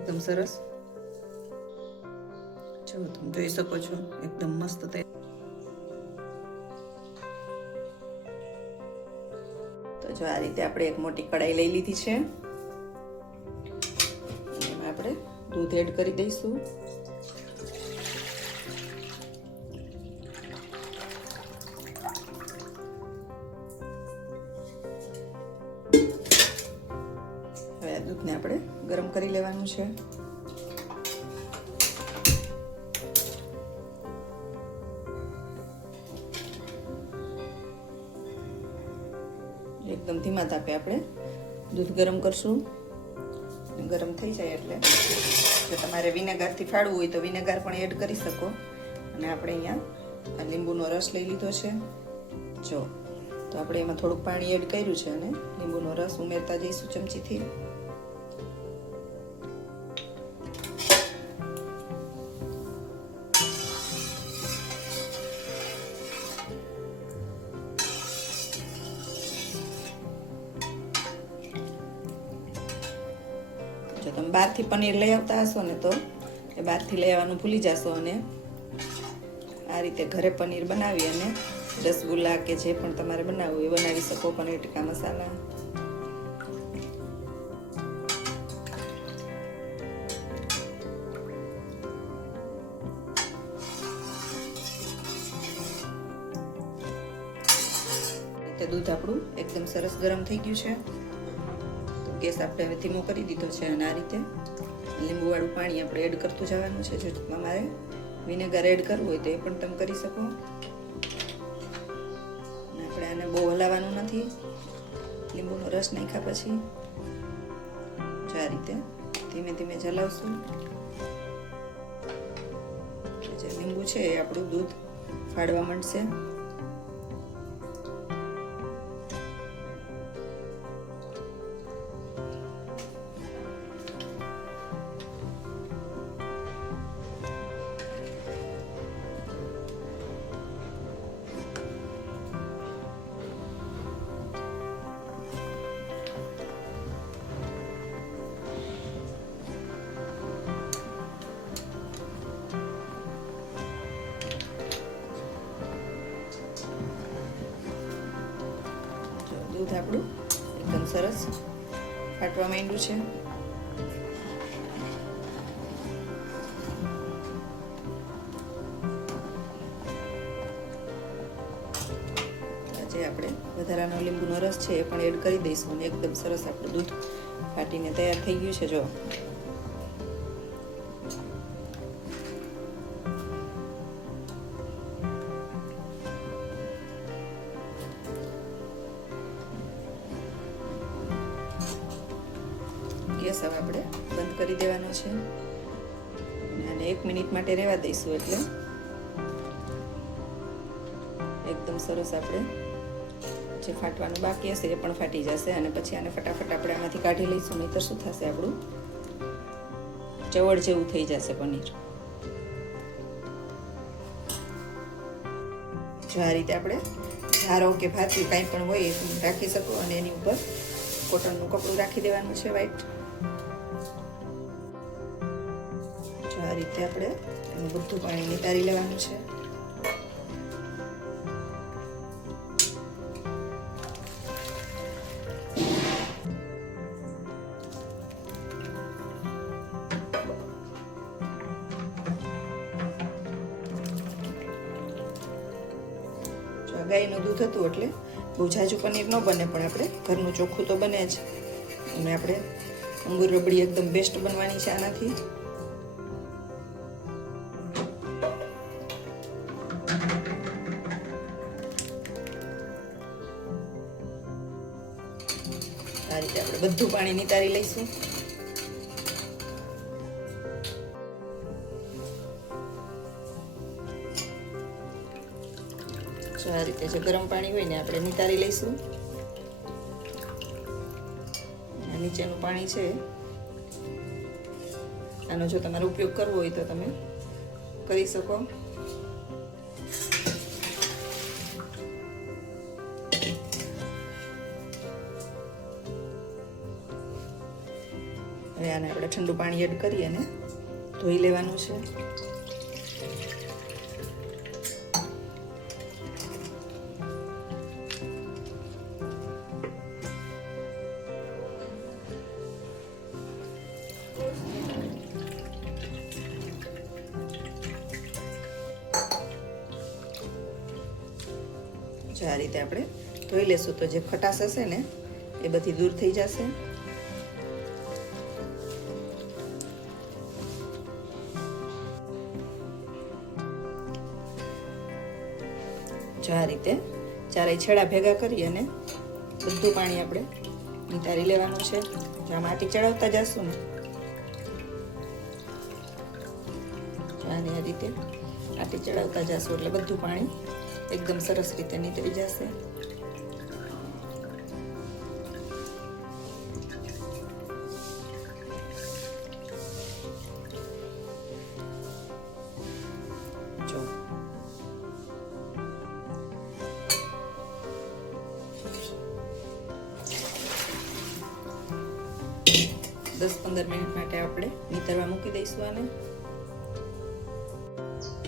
એકદમ સરસ જો તમે જોઈ શકો છો એકદમ મસ્ત તો જો આ રીતે આપણે એક મોટી કડાઈ લઈ લીધી છે એમાં આપણે દૂધ એડ કરી દઈશું હવે આ દૂધને આપણે ગરમ કરી લેવાનું છે એકદમ ધીમા તાપે આપણે દૂધ ગરમ કરશું ગરમ થઈ જાય એટલે જો તમારે વિનેગરથી ફાડવું હોય તો વિનેગર પણ એડ કરી શકો અને આપણે અહીંયા લીંબુનો રસ લઈ લીધો છે જો તો આપણે એમાં થોડુંક પાણી એડ કર્યું છે અને લીંબુનો રસ ઉમેરતા જઈશું ચમચીથી જો તમે બહારથી પનીર લઈ આવતા હશો ને તો એ બહારથી લઈ આવવાનું ભૂલી જશો અને આ રીતે ઘરે પનીર બનાવી અને રસગુલ્લા કે જે પણ તમારે બનાવવું એ બનાવી શકો પનીર ટીકા મસાલા દૂધ આપણું એકદમ સરસ ગરમ થઈ ગયું છે તો ગેસ આપણે હવે ધીમો કરી દીધો છે અને આ રીતે લીંબુવાળું પાણી આપણે એડ કરતું જવાનું છે જો તમારે વિનેગર એડ કરવું હોય તો એ પણ તમે કરી શકો આપણે આને બહુ હલાવવાનું નથી લીંબુનો રસ નાખ્યા પછી જો આ રીતે ધીમે ધીમે ચલાવશું જે લીંબુ છે એ આપણું દૂધ ફાડવા માંડશે દૂધ આપણું એકદમ સરસ ફાટવા માંડ્યું છે આજે આપણે વધારાનો લીંબુનો રસ છે એ પણ એડ કરી દઈશું અને એકદમ સરસ આપણું દૂધ ફાટીને તૈયાર થઈ ગયું છે જો ગેસ હવે આપણે બંધ કરી દેવાનો છે અને 1 મિનિટ માટે રહેવા દઈશું એટલે એકદમ સરસ આપણે જે ફાટવાનું બાકી હશે એ પણ ફાટી જશે અને પછી આને ફટાફટ આપણે આમાંથી કાઢી લઈશું નહીંતર શું થશે આપણું ચવડ જેવું થઈ જશે પનીર જો આ રીતે આપણે ઝારો કે ભાતી કાંઈ પણ હોય એ રાખી શકો અને એની ઉપર કોટનનું કપડું રાખી દેવાનું છે વ્હાઈટ આ રીતે આપણે એનું બધું પાણી નિતારી લેવાનું છે ગાયનું દૂધ હતું એટલે બહુ ઝાઝું પનીર ન બને પણ આપણે ઘરનું ચોખ્ખું તો બને જ અને આપણે અંગૂર રબડી એકદમ બેસ્ટ બનવાની છે આનાથી આ રીતે આપણે બધું પાણી નિતારી લઈશું આ રીતે જે ગરમ પાણી હોય ને આપણે નિતારી લઈશું નીચેનું પાણી છે આનો જો તમારે ઉપયોગ કરવો હોય તો તમે કરી શકો હવે આને આપણે ઠંડુ પાણી એડ કરી અને ધોઈ લેવાનું છે. આ રીતે આપણે ધોઈ લેશું તો જે ખટાશ હશે ને એ બધી દૂર થઈ જશે. જો આ રીતે ચારેય છેડા ભેગા કરી અને બધું પાણી આપણે નિતારી લેવાનું છે. જો આમ આટી ચડાવતા જશું ને આને આ રીતે આટી ચડાવતા જશું એટલે બધું પાણી એકદમ સરસ રીતે નીતરી જશે. જો 10-15 મિનિટ માટે આપણે નીતરવા મૂકી દઈશું આને.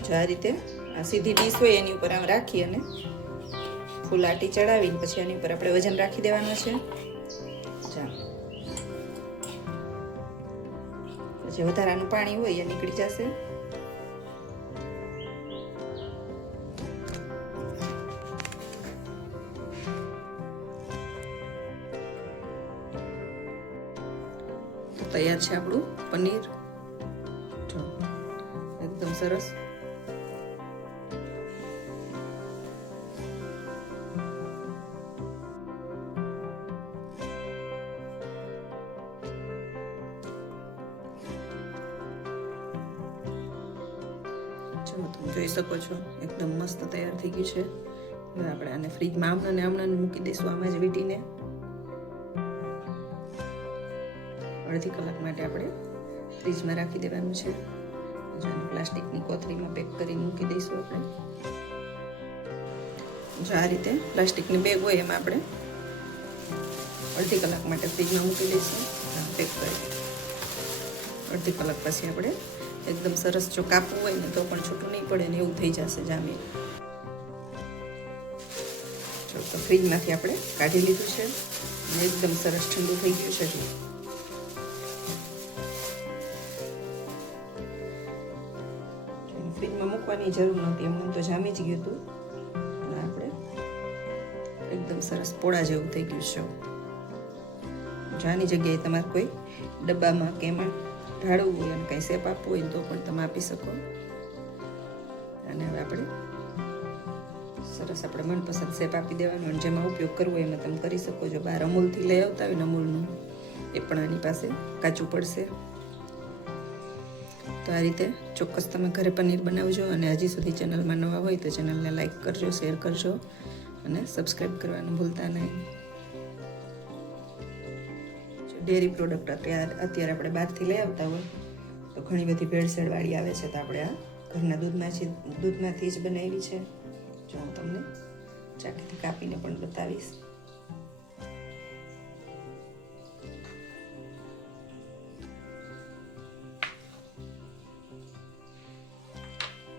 જો આ રીતે આ સીધી ડીશ હોય એની ઉપર આમ રાખી અને ફૂલ આટી ચડાવીને પછી આની ઉપર આપણે વજન રાખી દેવાનું છે. પછી વધારાનું પાણી હોય એ નીકળી જશે. તો તૈયાર છે આપણું પનીર. જો એકદમ સરસ. તમે જોઈ શકો છો એકદમ મસ્ત તૈયાર થઈ ગયું છે. હવે આપણે આને ફ્રીજમાં હમણાં મૂકી દઈશું આમાં જ વીટીને. અડધી કલાક માટે આપણે ફ્રીજમાં રાખી દેવાનું છે. પ્લાસ્ટિકની કોથળીમાં પેક કરીને મૂકી દઈશું આપણે. જો આ રીતે પ્લાસ્ટિકની બેગ હોય એમાં આપણે અડધી કલાક માટે ફ્રીજમાં મૂકી દઈશું પેક કરી. અડધી કલાક પછી આપણે એકદમ સરસ જો કાપવું હોય ને તો પણ છૂટું નહીં પડે ને એવું થઈ જશે જામી. જો તો ફ્રીજમાંથી આપણે કાઢી લીધું છે અને એકદમ સરસ ઠંડુ થઈ ગયું છે. ફ્રીજમાં મૂકવાની જરૂર નહોતી, એમને તો જામી જ ગયું હતું અને આપણે એકદમ સરસ પોળા જેવું થઈ ગયું છે. જો આની જગ્યાએ તમારે કોઈ ડબ્બામાં કે એમાં ઢાળવું હોય અને કંઈ શેપ આપવું હોય તો પણ તમે આપી શકો. અને હવે આપણે સરસ આપણે મનપસંદ શેપ આપી દેવાનો અને જેમાં ઉપયોગ કરવો હોય એમાં તમે કરી શકો. જો બહાર અમૂલથી લઈ આવતા હોય ને અમૂલનું એ પણ આની પાસે કાચું પડશે. તો આ રીતે ચોક્કસ તમે ઘરે પનીર બનાવજો. અને હજી સુધી ચેનલમાં નવા હોય તો ચેનલને લાઈક કરજો, શેર કરજો અને સબસ્ક્રાઈબ કરવાનું ભૂલતા નહીં. ડેરી પ્રોડક્ટ અત્યારે આપણે બહારથી લઈ આવતા હોય તો ઘણી બધી ભેળસેળવાળી આવે છે. તો આપણે આ ઘરના દૂધમાંથી જ બનાવી છે. જો હું તમને ચાકીથી કાપીને પણ બતાવીશ.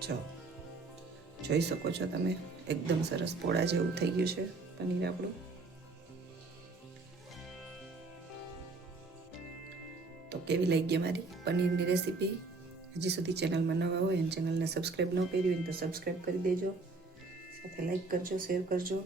જો જોઈ શકો છો તમે એકદમ સરસ પોળા જેવું થઈ ગયું છે પનીર આપણું. તો કેવી લાગી મારી પનીરની રેસીપી? હજી સુધી ચેનલમાં નવા હોય અને ચેનલને સબસ્ક્રાઈબ ન કરી હોય તો સબસ્ક્રાઈબ કરી દેજો. સાથે લાઈક કરજો, શેર કરજો.